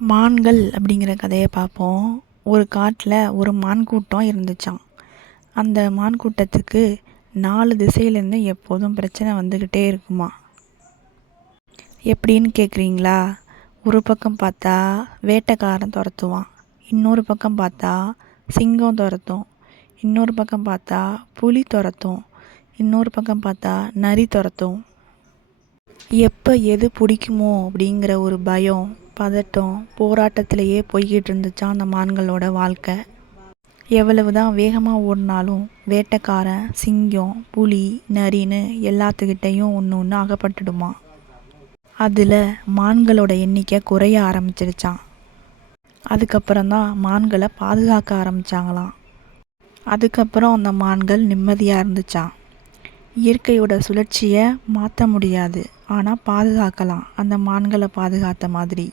மான்கள் அப்படிங்கிற கதையை பார்ப்போம். ஒரு காட்டில் ஒரு மான் கூட்டம் இருந்துச்சாம். அந்த மான் கூட்டத்துக்கு 4 திசையிலேருந்து எப்போதும் பிரச்சனை வந்துக்கிட்டே இருக்குமா. எப்படின்னு கேட்குறீங்களா? ஒரு பக்கம் பார்த்தா வேட்டைக்காரன் துரத்துவான், இன்னொரு பக்கம் பார்த்தா சிங்கம் துரத்தும், இன்னொரு பக்கம் பார்த்தா புலி துரத்தும், இன்னொரு பக்கம் பார்த்தா நரி துரத்தும். எப்போ எது பிடிக்குமோ அப்படிங்கிற ஒரு பயம், பதட்டம், போராட்டத்திலேயே போய்கிட்டு இருந்துச்சான் அந்த மான்களோட வாழ்க்கை. எவ்வளவு தான் வேகமாக ஓடினாலும் வேட்டைக்காரன், சிங்கம், புலி, நரின்னு எல்லாத்துக்கிட்டையும் ஒன்று அகப்பட்டுடுமா. அதில் மான்களோட எண்ணிக்கை குறைய ஆரம்பிச்சிருச்சான். அதுக்கப்புறம்தான் மான்களை பாதுகாக்க ஆரம்பித்தாங்களாம். அதுக்கப்புறம் அந்த மான்கள் நிம்மதியாக இருந்துச்சான். இயற்கையோட சுழற்சியை மாற்ற முடியாது, ஆனால் பாதுகாக்கலாம், அந்த மான்களை பாதுகாத்த மாதிரி.